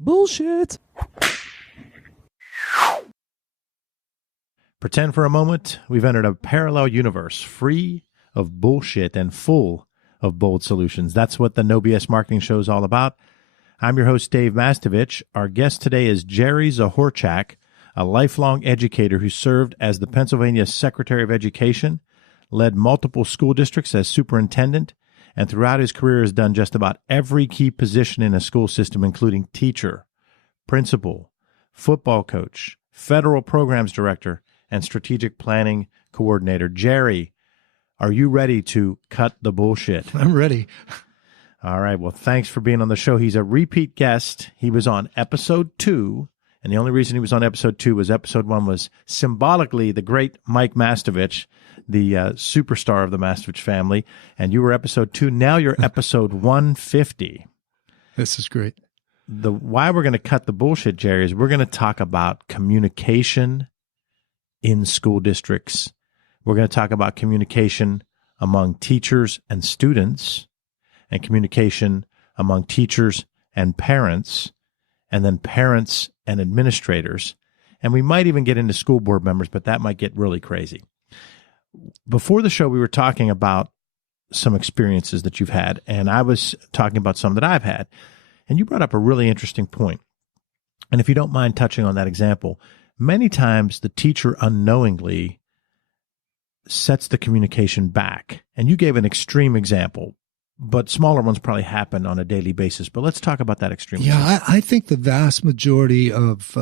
Bullshit. Pretend for a moment we've entered a parallel universe free of bullshit and full of bold solutions. That's what the No BS Marketing Show is all about. I'm your host, Dave Mastovich. Our guest today is Jerry Zahorchak, a lifelong educator who served as the Pennsylvania Secretary of Education, led multiple school districts as superintendent, and throughout his career has done just about every key position in a school system, including teacher, principal, football coach, federal programs director, and strategic planning coordinator. Jerry, are you ready to cut the bullshit? I'm ready. All right. Well, thanks for being on the show. He's a repeat guest. He was on episode 2, and the only reason he was on episode 2 was episode 1 was symbolically the great Mike Mastovich, the superstar of the Mastovich family, and you were episode 2. Now you're episode 150. This is great. Why we're going to cut the bullshit, Jerry, is we're going to talk about communication in school districts. We're going to talk about communication among teachers and students, and communication among teachers and parents, and then parents and administrators. And we might even get into school board members, but that might get really crazy. Before the show, we were talking about some experiences that you've had, and I was talking about some that I've had. And you brought up a really interesting point. And if you don't mind touching on that example, many times the teacher unknowingly sets the communication back. And you gave an extreme example, but smaller ones probably happen on a daily basis. But let's talk about that extreme example. Yeah, I think the vast majority of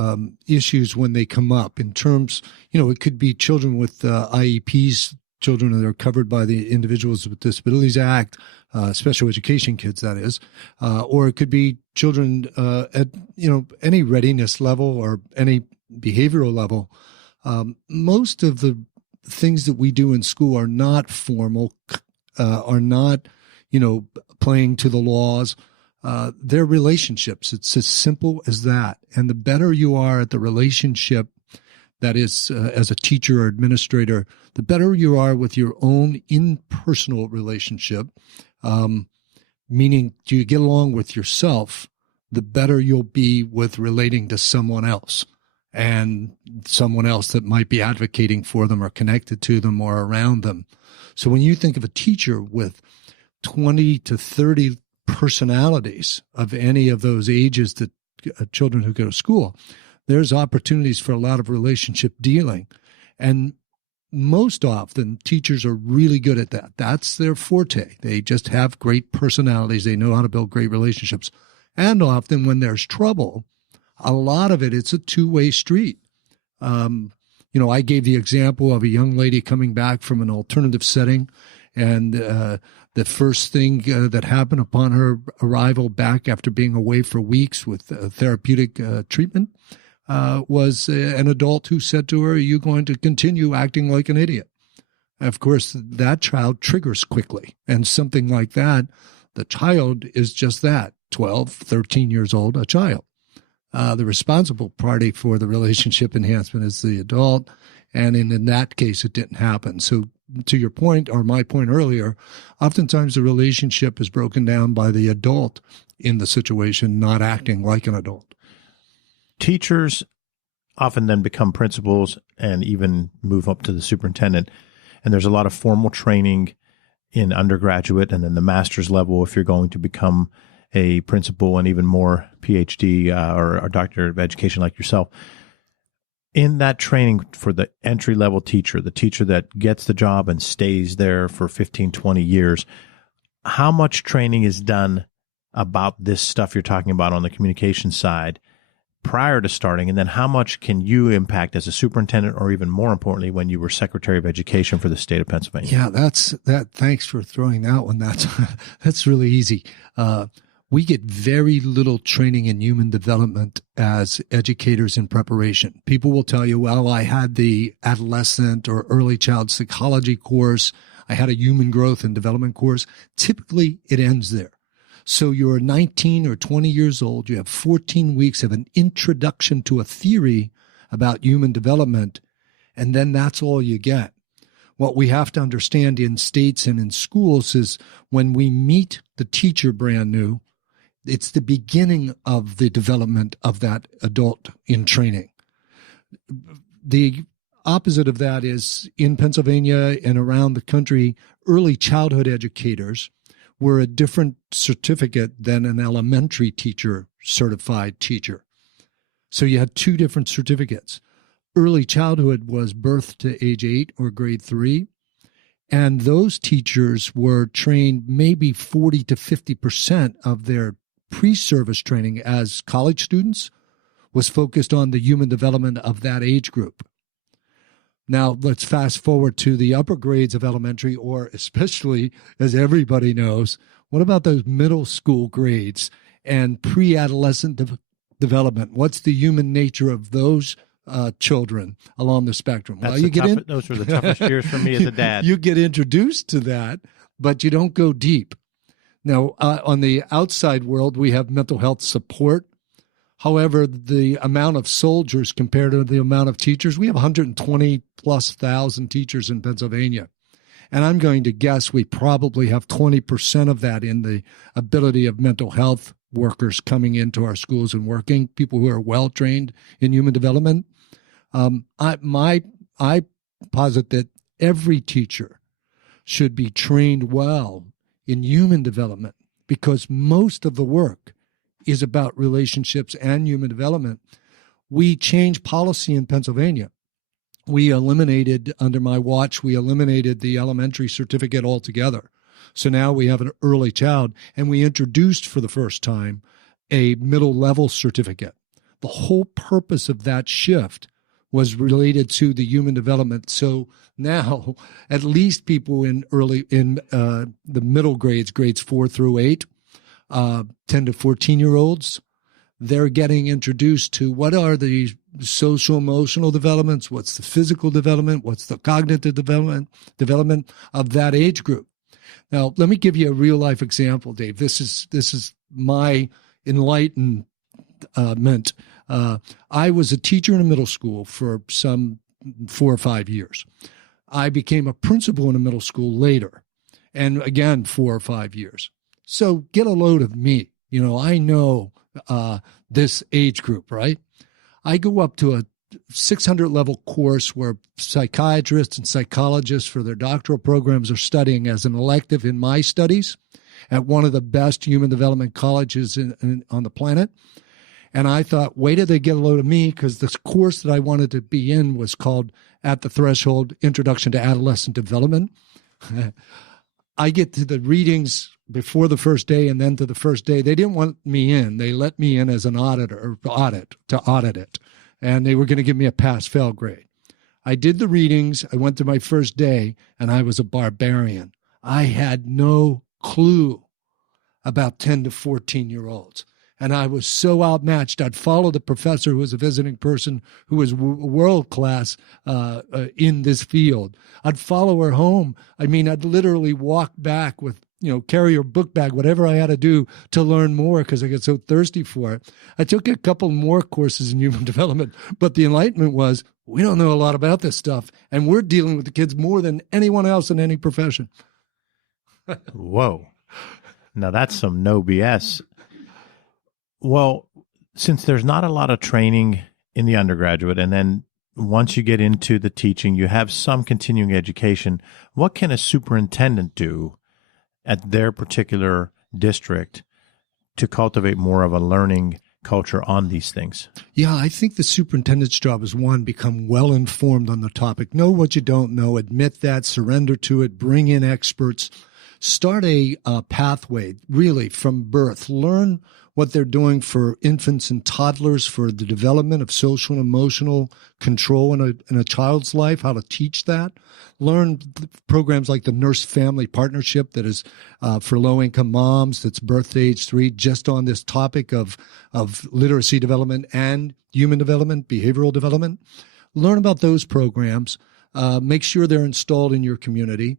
issues when they come up in terms, it could be children with IEPs, children that are covered by the Individuals with Disabilities Act, special education kids, that is, or it could be children at, any readiness level or any behavioral level. Most of the things that we do in school are not formal, are not, playing to the laws. They're relationships. It's as simple as that. And the better you are at the relationship, that is, as a teacher or administrator, the better you are with your own impersonal relationship, meaning do you get along with yourself, the better you'll be with relating to someone else and someone else that might be advocating for them or connected to them or around them. So when you think of a teacher with 20 to 30 personalities of any of those ages that children who go to school, there's opportunities for a lot of relationship dealing. And most often, teachers are really good at that. That's their forte. They just have great personalities. They know how to build great relationships. And often when there's trouble, a lot of it's a two-way street. I gave the example of a young lady coming back from an alternative setting, and the first thing that happened upon her arrival back after being away for weeks with therapeutic treatment was an adult who said to her, "Are you going to continue acting like an idiot?" Of course, that child triggers quickly. And something like that, the child is just that, 12, 13 years old, a child. The responsible party for the relationship enhancement is the adult. And in that case, it didn't happen. So to your point, or my point earlier, oftentimes the relationship is broken down by the adult in the situation, not acting like an adult. Teachers often then become principals and even move up to the superintendent. And there's a lot of formal training in undergraduate and then the master's level if you're going to become a principal, and even more PhD or doctor of education like yourself. In that training for the entry-level teacher, the teacher that gets the job and stays there for 15, 20 years, how much training is done about this stuff you're talking about on the communication side prior to starting? And then how much can you impact as a superintendent, or even more importantly, when you were Secretary of Education for the state of Pennsylvania? Yeah, thanks for throwing that one. That's really easy. We get very little training in human development as educators in preparation. People will tell you, well, I had the adolescent or early child psychology course. I had a human growth and development course. Typically, it ends there. So you're 19 or 20 years old. You have 14 weeks of an introduction to a theory about human development, and then that's all you get. What we have to understand in states and in schools is when we meet the teacher brand new, It's the beginning of the development of that adult in training. The opposite of that is in Pennsylvania and around the country, early childhood educators were a different certificate than an elementary teacher certified teacher. So you had two different certificates. Early childhood was birth to age 8 or grade 3. And those teachers were trained maybe 40 to 50% of their pre-service training as college students was focused on the human development of that age group. Now, let's fast forward to the upper grades of elementary, or especially, as everybody knows, what about those middle school grades and pre-adolescent development? What's the human nature of those children along the spectrum? Those were the toughest years for me as a dad. You get introduced to that, but you don't go deep. Now, on the outside world, we have mental health support. However, the amount of soldiers compared to the amount of teachers, we have 120 plus thousand teachers in Pennsylvania. And I'm going to guess we probably have 20% of that in the ability of mental health workers coming into our schools and working, people who are well-trained in human development. I posit that every teacher should be trained well in human development, because most of the work is about relationships and human development. We changed policy in Pennsylvania. We eliminated, under my watch, we eliminated the elementary certificate altogether. So now we have an early child, and we introduced for the first time a middle level certificate. The whole purpose of that shift was related to the human development. So now at least people in the middle grades 4 through 8, 10 to 14-year-olds, they're getting introduced to what are the social emotional developments, what's the physical development, what's the cognitive development of that age group. Now, let me give you a real life example, Dave. This is my enlightenment. I was a teacher in a middle school for some 4 or 5 years. I became a principal in a middle school later, and again 4 or 5 years. So get a load of me. I know this age group, right? I go up to a 600 level course where psychiatrists and psychologists for their doctoral programs are studying as an elective in my studies at one of the best human development colleges on the planet. And I thought, wait till they get a load of me, because the course that I wanted to be in was called At the Threshold, Introduction to Adolescent Development. I get to the readings before the first day and then to the first day. They didn't want me in. They let me in as an auditor, to audit it. And they were going to give me a pass-fail grade. I did the readings. I went to my first day, and I was a barbarian. I had no clue about 10 to 14-year-olds. And I was so outmatched. I'd follow the professor who was a visiting person who was world-class in this field. I'd follow her home. I mean, I'd literally walk back with, carry her book bag, whatever I had to do to learn more because I got so thirsty for it. I took a couple more courses in human development, but the enlightenment was, we don't know a lot about this stuff, and we're dealing with the kids more than anyone else in any profession. Whoa. Now that's some no BS. Well, since there's not a lot of training in the undergraduate, and then once you get into the teaching, you have some continuing education, what can a superintendent do at their particular district to cultivate more of a learning culture on these things? Yeah, I think the superintendent's job is, one, become well-informed on the topic. Know what you don't know, admit that, surrender to it, bring in experts, start a pathway, really, from birth. Learn what they're doing for infants and toddlers for the development of social and emotional control in a child's life, how to teach that. Learn programs like the Nurse Family Partnership that is for low-income moms, that's birth to age 3, just on this topic of literacy development and human development, behavioral development. Learn about those programs. Make sure they're installed in your community.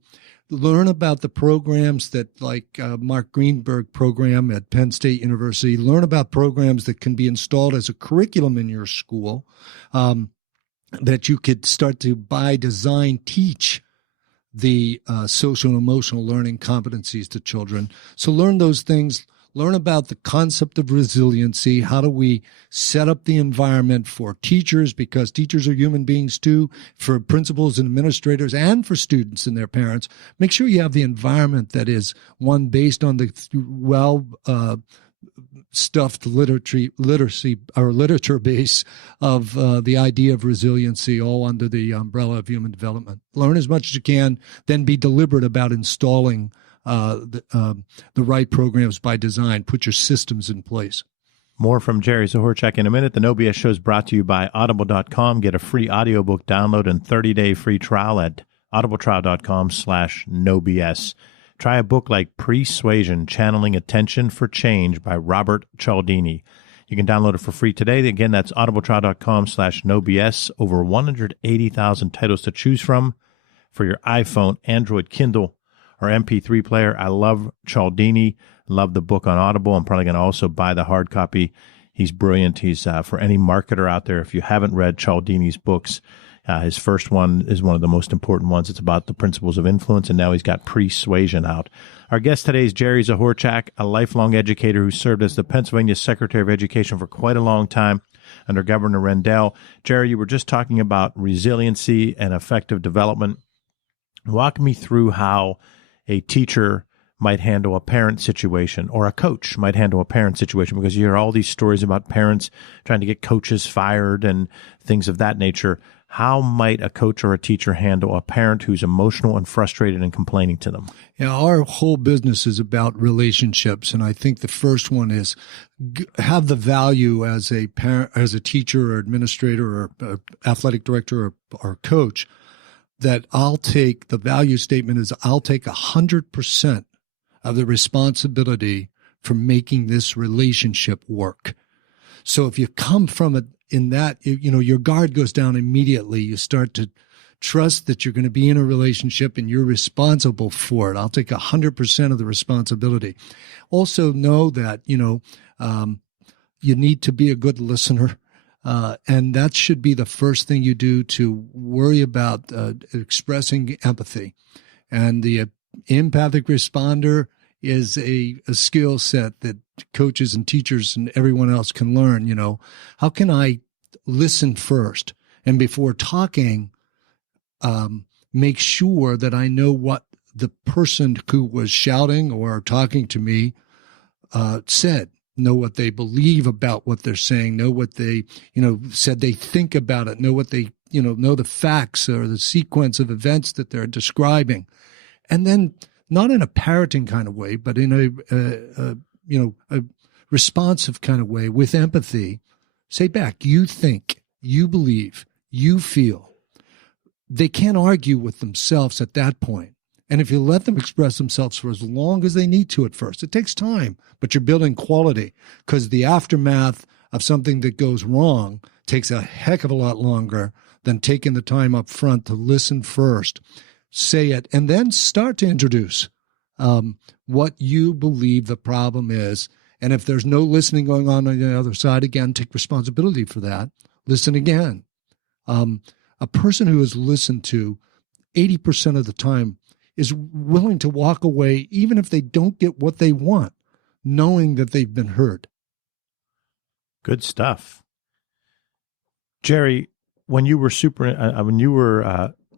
Learn about the programs that, like Mark Greenberg program at Penn State University. Learn about programs that can be installed as a curriculum in your school that you could start to, by design, teach the social and emotional learning competencies to children. So learn those things. learn about the concept of resiliency. How do we set up the environment for teachers, because teachers are human beings too, for principals and administrators, and for students and their parents. Make sure you have the environment that is one based on the stuffed literacy or literature base of the idea of resiliency, all under the umbrella of human development. Learn as much as you can, then be deliberate about installing the right programs by design. Put your systems in place. More from Jerry Zahorchak in a minute. The No BS Show is brought to you by Audible.com. Get a free audiobook download and 30-day free trial at audibletrial.com/NoBS. Try a book like Persuasion, Channeling Attention for Change by Robert Cialdini. You can download it for free today. Again, that's audibletrial.com/NoBS. Over 180,000 titles to choose from for your iPhone, Android, Kindle, or MP3 player. I love Cialdini. Love the book on Audible. I'm probably going to also buy the hard copy. He's brilliant. He's for any marketer out there. If you haven't read Cialdini's books, his first one is one of the most important ones. It's about the principles of influence, and now he's got Persuasion out. Our guest today is Jerry Zahorchak, a lifelong educator who served as the Pennsylvania Secretary of Education for quite a long time under Governor Rendell. Jerry, you were just talking about resiliency and effective development. Walk me through how a teacher might handle a parent situation, or a coach might handle a parent situation, because you hear all these stories about parents trying to get coaches fired and things of that nature. How might a coach or a teacher handle a parent who's emotional and frustrated and complaining to them? Yeah, our whole business is about relationships, and I think the first one is have the value as a parent, as a teacher or administrator or athletic director or coach, that I'll take, the value statement is I'll take 100% of the responsibility for making this relationship work. So if you come from it in that, your guard goes down immediately. You start to trust that you're going to be in a relationship and you're responsible for it. I'll take 100% of the responsibility. Also know that, you need to be a good listener. And that should be the first thing you do, to worry about expressing empathy. And the empathic responder is a skill set that coaches and teachers and everyone else can learn. How can I listen first? And before talking, make sure that I know what the person who was shouting or talking to me said. Know what they believe about what they're saying, know what they, said they think about it, know what they, know the facts or the sequence of events that they're describing. And then, not in a parroting kind of way, but in a responsive kind of way with empathy, say back, you think, you believe, you feel. They can't argue with themselves at that point. And if you let them express themselves for as long as they need to at first, it takes time, but you're building quality, because the aftermath of something that goes wrong takes a heck of a lot longer than taking the time up front to listen first, say it, and then start to introduce what you believe the problem is. And if there's no listening going on the other side, again, take responsibility for that. Listen again. A person who is listened to 80% of the time is willing to walk away even if they don't get what they want, knowing that they've been heard. Good stuff. Jerry, when you were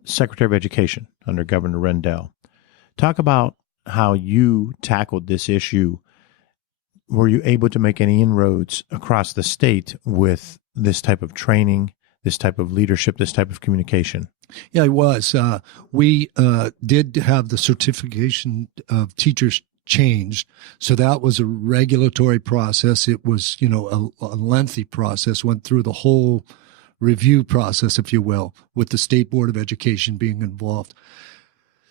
Secretary of Education under Governor Rendell, talk about how you tackled this issue. Were you able to make any inroads across the state with this type of training, this type of leadership, this type of communication? Yeah, I was. We did have the certification of teachers changed. So that was a regulatory process. It was, a lengthy process, went through the whole review process, if you will, with the State Board of Education being involved.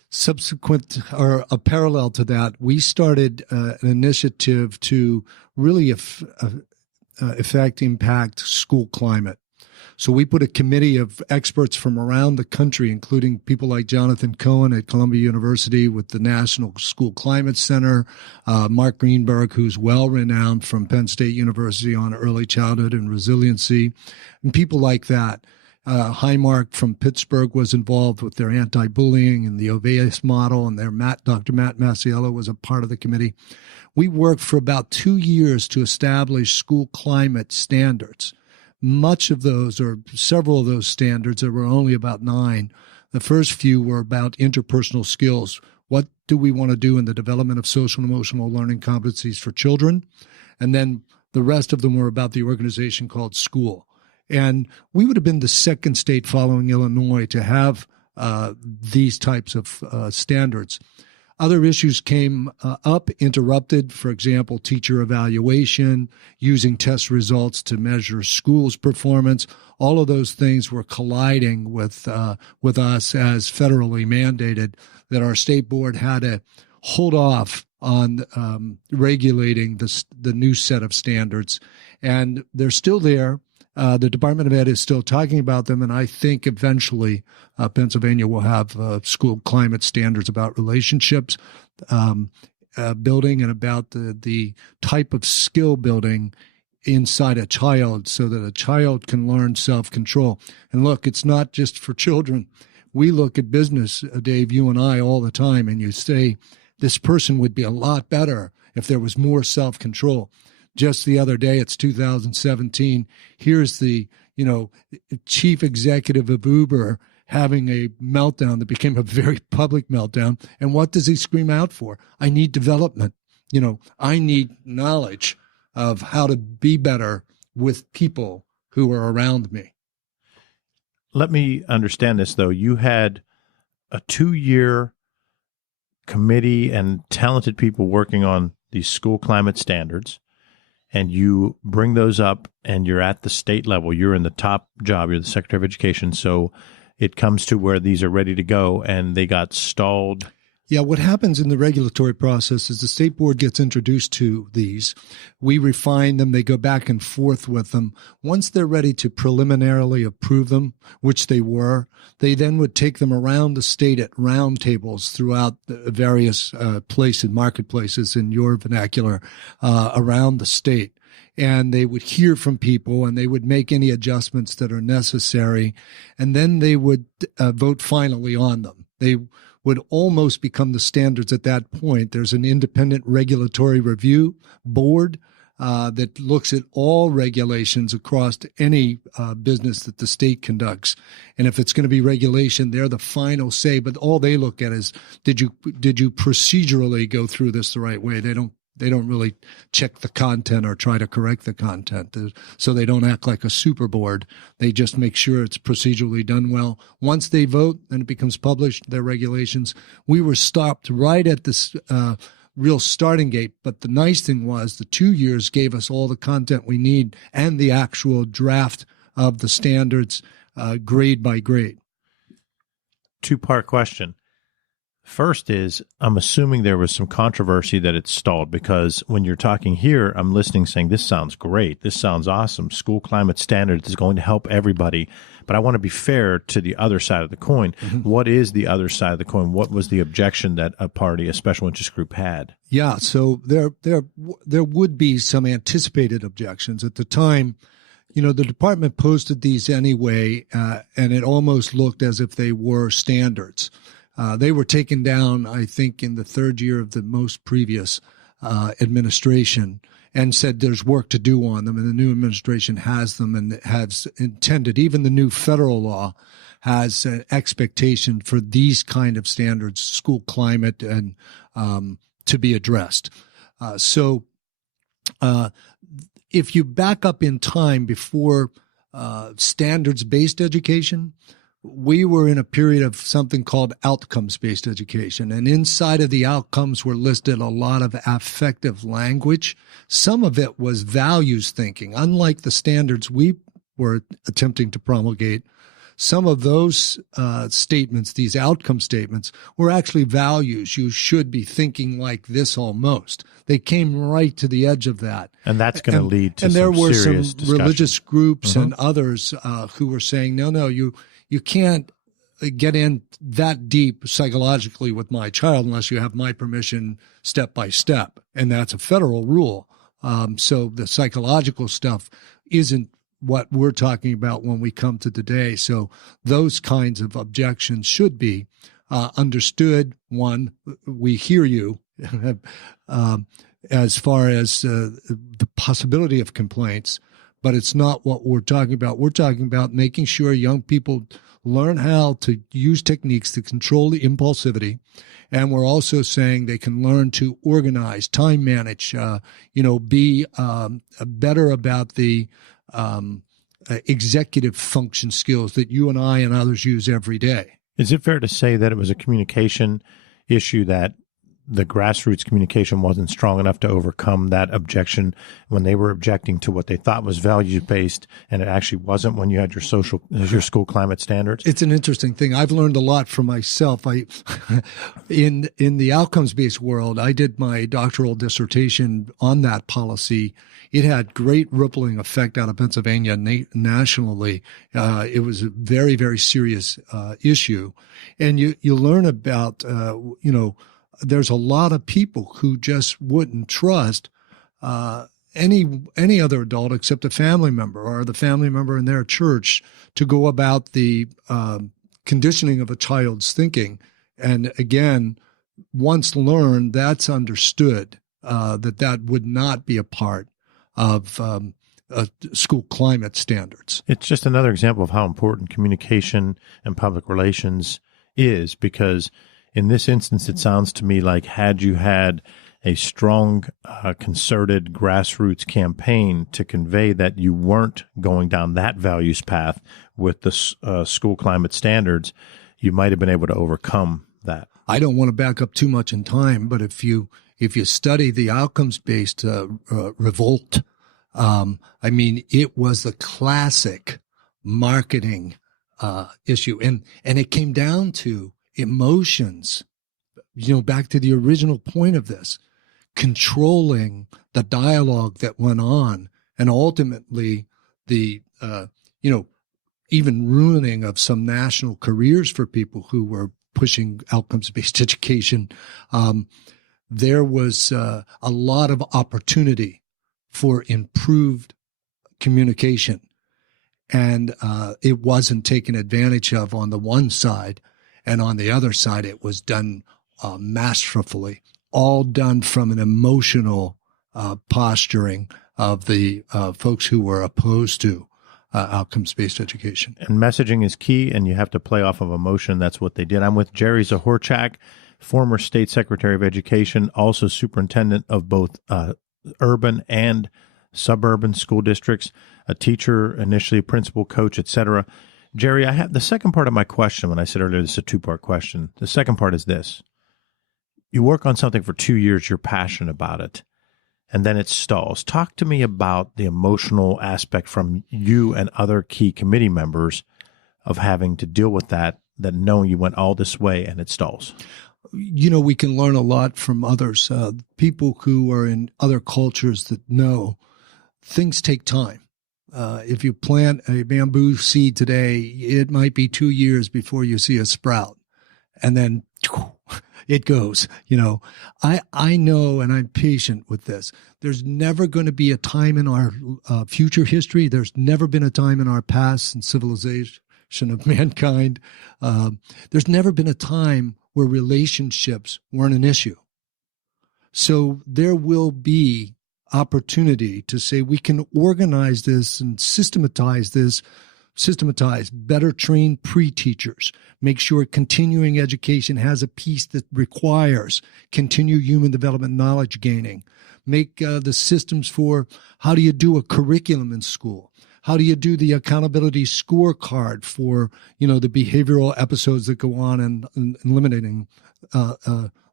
Subsequent, or a parallel to that, we started an initiative to really impact school climate. So we put a committee of experts from around the country, including people like Jonathan Cohen at Columbia University with the National School Climate Center, Mark Greenberg, who's well-renowned from Penn State University on early childhood and resiliency, and people like that. Highmark from Pittsburgh was involved with their anti-bullying and the Oveus model, and Dr. Matt Masiello was a part of the committee. We worked for about 2 years to establish school climate standards. Much of those, or several of those standards, there were only about 9. The first few were about interpersonal skills. What do we want to do in the development of social and emotional learning competencies for children? And then the rest of them were about the organization called school. And we would have been the second state following Illinois to have these types of standards. Other issues came up, interrupted, for example, teacher evaluation, using test results to measure schools' performance. All of those things were colliding with us as federally mandated, that our state board had to hold off on regulating the new set of standards. And they're still there. The Department of Ed is still talking about them, and I think eventually Pennsylvania will have school climate standards about relationships building and about the type of skill building inside a child so that a child can learn self-control. And look, it's not just for children. We look at business, Dave, you and I, all the time, and you say, this person would be a lot better if there was more self-control. Just the other day, it's 2017. Here's the, chief executive of Uber having a meltdown that became a very public meltdown. And what does he scream out for? I need development. I need knowledge of how to be better with people who are around me. Let me understand this, though. You had a 2-year committee and talented people working on these school climate standards, and you bring those up, and you're at the state level. You're in the top job. You're the Secretary of Education. So it comes to where these are ready to go, and they got stalled. Yeah, what happens in the regulatory process is the state board gets introduced to these. We refine them. They go back and forth with them. Once they're ready to preliminarily approve them, which they were, they then would take them around the state at round tables throughout the various places, marketplaces in your vernacular, around the state. And they would hear from people, and they would make any adjustments that are necessary. And then they would vote finally on them. They would almost become the standards at that point. There's an independent regulatory review board that looks at all regulations across any business that the state conducts. And if it's going to be regulation, they're the final say. But all they look at is, did you procedurally go through this the right way? They don't really check the content or try to correct the content. So they don't act like a super board. They just make sure it's procedurally done well. Once they vote and it becomes published, their regulations, we were stopped right at this real starting gate. But the nice thing was the 2 years gave us all the content we need and the actual draft of the standards grade by grade. 2-part question. First is, I'm assuming there was some controversy that it stalled, because when you're talking here, I'm listening saying, this sounds great. This sounds awesome. School climate standards is going to help everybody. But I want to be fair to the other side of the coin. Mm-hmm. What is the other side of the coin? What was the objection that a party, a special interest group, had? Yeah, so there would be some anticipated objections. At the time, the department posted these anyway, and it almost looked as if they were standards. They were taken down, I think, in the third year of the most previous administration, and said there's work to do on them, and the new administration has them and has intended. Even the new federal law has an expectation for these kind of standards, school climate, and to be addressed. So if you back up in time before standards-based education, we were in a period of something called outcomes-based education. And inside of the outcomes were listed a lot of affective language. Some of it was values thinking. Unlike the standards we were attempting to promulgate, some of those statements, these outcome statements, were actually values. You should be thinking like this almost. They came right to the edge of that. And that's going to lead to some serious discussion. And there were some religious groups and others who were saying, no, you can't get in that deep psychologically with my child unless you have my permission step by step. And that's a federal rule. So the psychological stuff isn't what we're talking about when we come to today. So those kinds of objections should be understood. One, we hear you as far as the possibility of complaints, but it's not what we're talking about. We're talking about making sure young people learn how to use techniques to control the impulsivity. And we're also saying they can learn to organize, time manage, be better about the executive function skills that you and I and others use every day. Is it fair to say that it was a communication issue, that the grassroots communication wasn't strong enough to overcome that objection when they were objecting to what they thought was values-based, and it actually wasn't when you had your school climate standards? It's an interesting thing. I've learned a lot from myself. In the outcomes-based world, I did my doctoral dissertation on that policy. It had great rippling effect out of Pennsylvania nationally. It was a very, very serious issue. And you learn about, there's a lot of people who just wouldn't trust any other adult except a family member or the family member in their church to go about the conditioning of a child's thinking. And again, once learned, that's understood that would not be a part of school climate standards. It's just another example of how important communication and public relations is, because in this instance, it sounds to me like had you had a strong, concerted grassroots campaign to convey that you weren't going down that values path with the school climate standards, you might have been able to overcome that. I don't want to back up too much in time, but if you study the outcomes-based revolt, it was the classic marketing issue, and it came down to emotions, back to the original point of this, controlling the dialogue that went on, and ultimately the, even ruining of some national careers for people who were pushing outcomes-based education. There was a lot of opportunity for improved communication, and it wasn't taken advantage of on the one side. And on the other side, it was done masterfully, all done from an emotional posturing of the folks who were opposed to outcomes-based education. And messaging is key, and you have to play off of emotion. That's what they did. I'm with Jerry Zahorchak, former State Secretary of Education, also superintendent of both urban and suburban school districts, a teacher, initially a principal, coach, etc. Jerry, I have the second part of my question. When I said earlier, this is a two-part question. The second part is this. You work on something for 2 years, you're passionate about it, and then it stalls. Talk to me about the emotional aspect from you and other key committee members of having to deal with that knowing you went all this way and it stalls. We can learn a lot from others, people who are in other cultures that know things take time. If you plant a bamboo seed today, it might be 2 years before you see a sprout, and then it goes. I know, and I'm patient with this. There's never going to be a time in our future history. There's never been a time in our past and civilization of mankind. There's never been a time where relationships weren't an issue. So there will be opportunity to say we can organize this and systematize, better trained pre-teachers, make sure continuing education has a piece that requires continued human development knowledge gaining, make the systems for how do you do a curriculum in school, how do you do the accountability scorecard for, the behavioral episodes that go on and limiting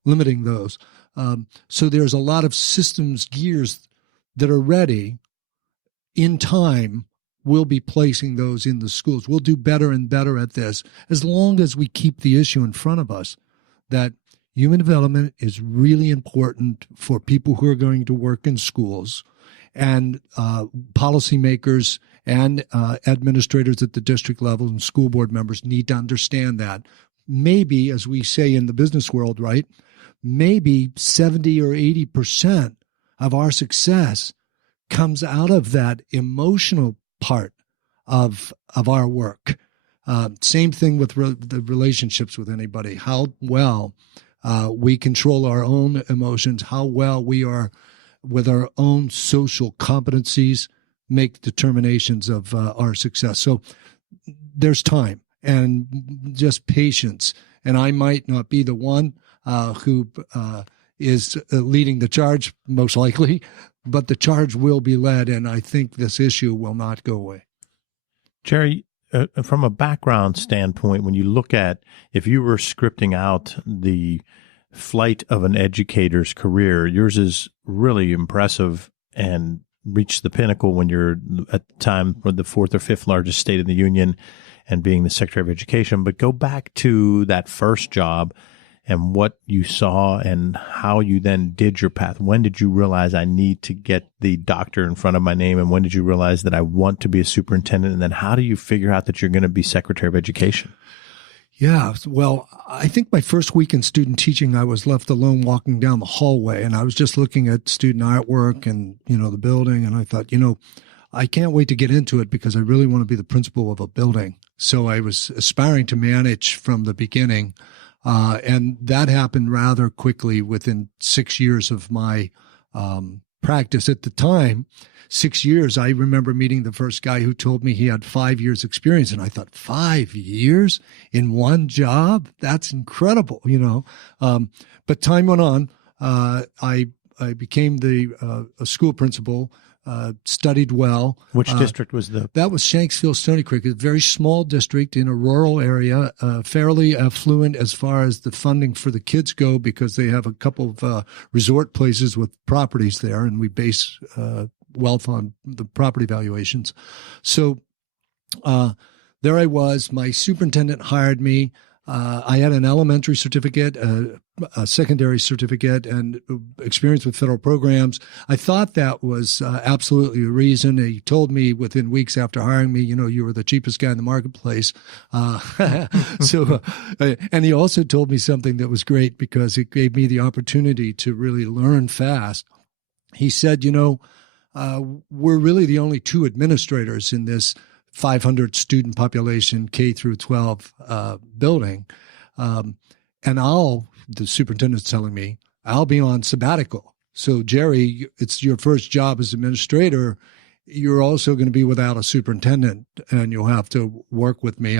those. So there's a lot of systems gears that are ready. In time, we'll be placing those in the schools. We'll do better and better at this as long as we keep the issue in front of us that human development is really important for people who are going to work in schools, and policymakers and administrators at the district level and school board members need to understand that. Maybe, as we say in the business world, right, maybe 70 or 80% of our success comes out of that emotional part of our work. Same thing with the relationships with anybody. How well we control our own emotions, how well we are with our own social competencies, make determinations of our success. So there's time and just patience. And I might not be the one who is leading the charge, most likely, but the charge will be led, and I think this issue will not go away. Jerry, from a background standpoint, when you look at, if you were scripting out the flight of an educator's career, yours is really impressive and reached the pinnacle when you're at the time the fourth or fifth largest state in the union and being the Secretary of Education. But go back to that first job and what you saw and how you then did your path. When did you realize I need to get the doctor in front of my name? And when did you realize that I want to be a superintendent? And then how do you figure out that you're going to be Secretary of Education? Yeah, well, I think my first week in student teaching, I was left alone walking down the hallway, and I was just looking at student artwork and, the building. And I thought, I can't wait to get into it because I really want to be the principal of a building. So I was aspiring to manage from the beginning. And that happened rather quickly within 6 years of my practice. At the time, 6 years, I remember meeting the first guy who told me he had 5 years experience. And I thought, 5 years in one job? That's incredible, But time went on. I became a school principal. Studied well. Which district was that was Shanksville, Stony Creek, a very small district in a rural area, fairly affluent as far as the funding for the kids go, because they have a couple of resort places with properties there, and we base wealth on the property valuations. So there I was. My superintendent hired me. I had an elementary certificate, a secondary certificate, and experience with federal programs. I thought that was absolutely a reason. He told me within weeks after hiring me, you were the cheapest guy in the marketplace. So, and he also told me something that was great because it gave me the opportunity to really learn fast. He said, we're really the only two administrators in this 500 student population K through 12 building. And the superintendent's telling me, I'll be on sabbatical. So Jerry, it's your first job as administrator. You're also going to be without a superintendent and you'll have to work with me.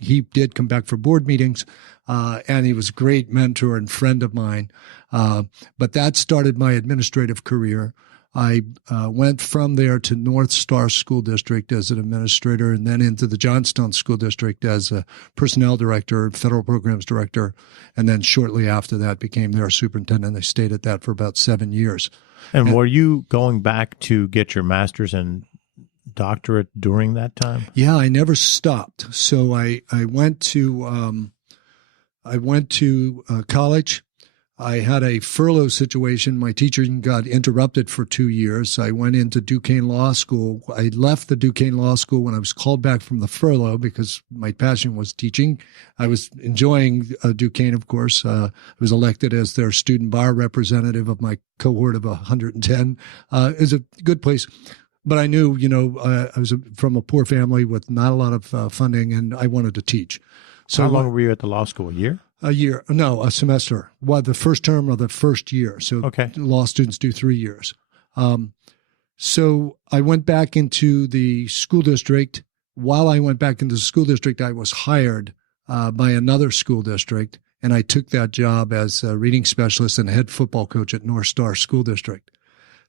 He did come back for board meetings, and he was a great mentor and friend of mine. But that started my administrative career. I went from there to North Star School District as an administrator, and then into the Johnstown School District as a personnel director, federal programs director, and then shortly after that became their superintendent. I stayed at that for about 7 years. And were you going back to get your master's and doctorate during that time? Yeah, I never stopped. So I went to college. I had a furlough situation. My teaching got interrupted for 2 years. I went into Duquesne Law School. I left the Duquesne Law School when I was called back from the furlough because my passion was teaching. I was enjoying Duquesne, of course. I was elected as their student bar representative of my cohort of 110. It was a good place. But I knew, I was from a poor family with not a lot of funding, and I wanted to teach. So how long were you at the law school? A year? A year. No, a semester. Well, the first term or the first year. So okay. Law students do 3 years. So I went back into the school district. While I went back into the school district, I was hired by another school district, and I took that job as a reading specialist and head football coach at North Star School District.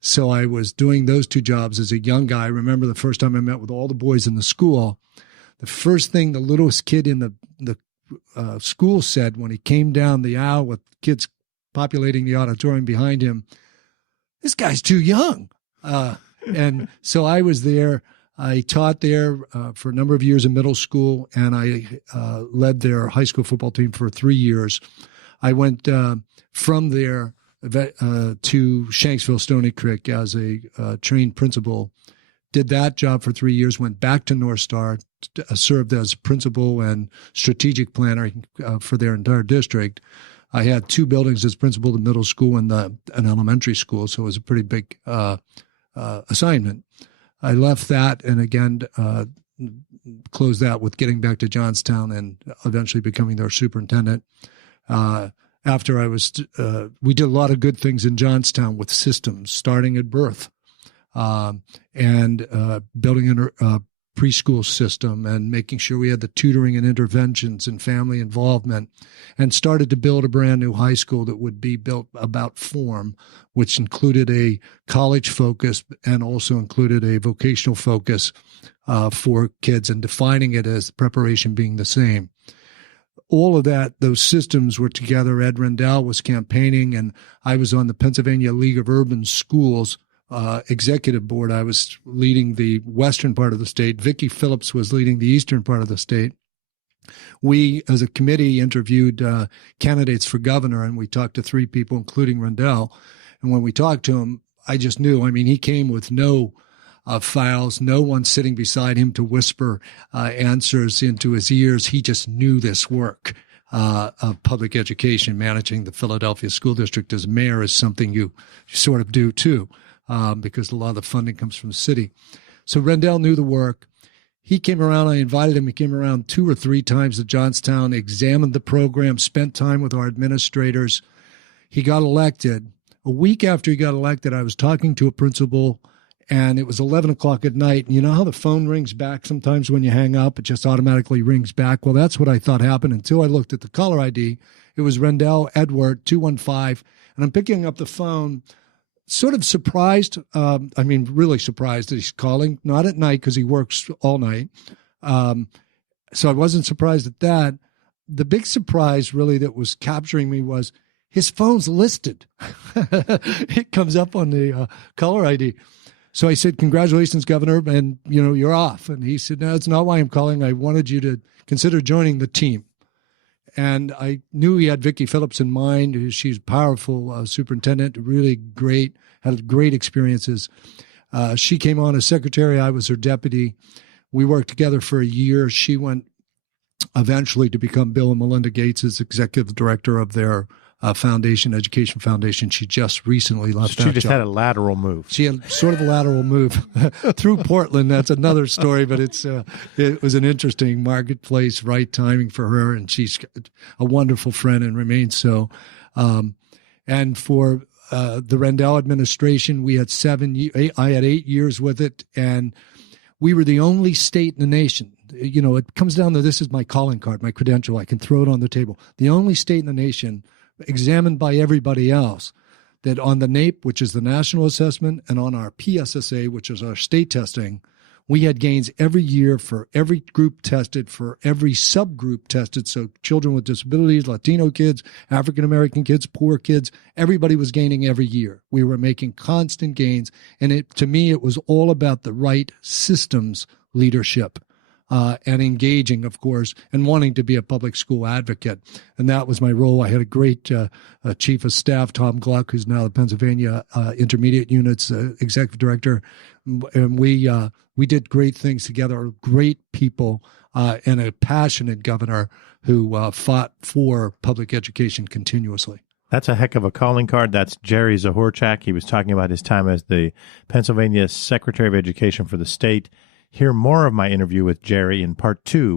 So I was doing those two jobs as a young guy. I remember the first time I met with all the boys in the school. The first thing the littlest kid in the school said when he came down the aisle with kids populating the auditorium behind him, "This guy's too young." And so I was there. I taught there for a number of years in middle school, and I led their high school football team for 3 years. I went from there to Shanksville, Stony Creek as a trained principal. Did that job for 3 years, went back to North Star, served as principal and strategic planner for their entire district. I had 2 buildings as principal, the middle school and an elementary school, so it was a pretty big assignment. I left that and again closed that with getting back to Johnstown and eventually becoming their superintendent. After I was, we did a lot of good things in Johnstown with systems, starting at birth, and building a preschool system and making sure we had the tutoring and interventions and family involvement, and started to build a brand new high school that would be built about form, which included a college focus and also included a vocational focus for kids, and defining it as preparation being the same. All of that, those systems were together. Ed Rendell was campaigning, and I was on the Pennsylvania League of Urban Schools executive board. I was leading the western part of the state. Vicki Phillips was leading the eastern part of the state. We, as a committee, interviewed candidates for governor, and we talked to 3 people, including Rendell. And when we talked to him, I just knew. I mean, he came with no files, no one sitting beside him to whisper answers into his ears. He just knew this work of public education. Managing the Philadelphia School District as mayor is something you sort of do too, because a lot of the funding comes from the city. So Rendell knew the work. He came around. I invited him. He came around 2 or 3 times to Johnstown, examined the program, spent time with our administrators. He got elected. A week after he got elected, I was talking to a principal, and it was 11 o'clock at night. And you know how the phone rings back sometimes when you hang up? It just automatically rings back. Well, that's what I thought happened until I looked at the caller ID. It was Rendell Edward 215. And I'm picking up the phone, sort of surprised. Really surprised that he's calling, not at night because he works all night. So I wasn't surprised at that. The big surprise really that was capturing me was his phone's listed. It comes up on the caller ID. So I said, "Congratulations, Governor, and you're off." And he said, "No, that's not why I'm calling. I wanted you to consider joining the team." And I knew he had Vicki Phillips in mind. She's a powerful superintendent, really great, had great experiences. She came on as secretary. I was her deputy. We worked together for a year. She went eventually to become Bill and Melinda Gates' executive director of their education foundation. She just recently left that job. She just had a lateral move. She had sort of a lateral move through Portland. That's another story, but it was an interesting marketplace, right timing for her, and she's a wonderful friend and remains so. And for the Rendell administration, we had I had 8 years with it, and we were the only state in the nation. It comes down to, this is my calling card, my credential. I can throw it on the table. The only state in the nation, examined by everybody else, that on the NAEP, which is the national assessment, and on our PSSA, which is our state testing, we had gains every year for every group tested, for every subgroup tested. So children with disabilities, Latino kids, African-American kids, poor kids, everybody was gaining every year. We were making constant gains. And to me, it was all about the right systems leadership. And engaging, of course, and wanting to be a public school advocate. And that was my role. I had a great chief of staff, Tom Gluck, who's now the Pennsylvania Intermediate Unit's executive director. And we did great things together, great people, and a passionate governor who fought for public education continuously. That's a heck of a calling card. That's Jerry Zahorchak. He was talking about his time as the Pennsylvania Secretary of Education for the state. Hear more of my interview with Jerry in part 2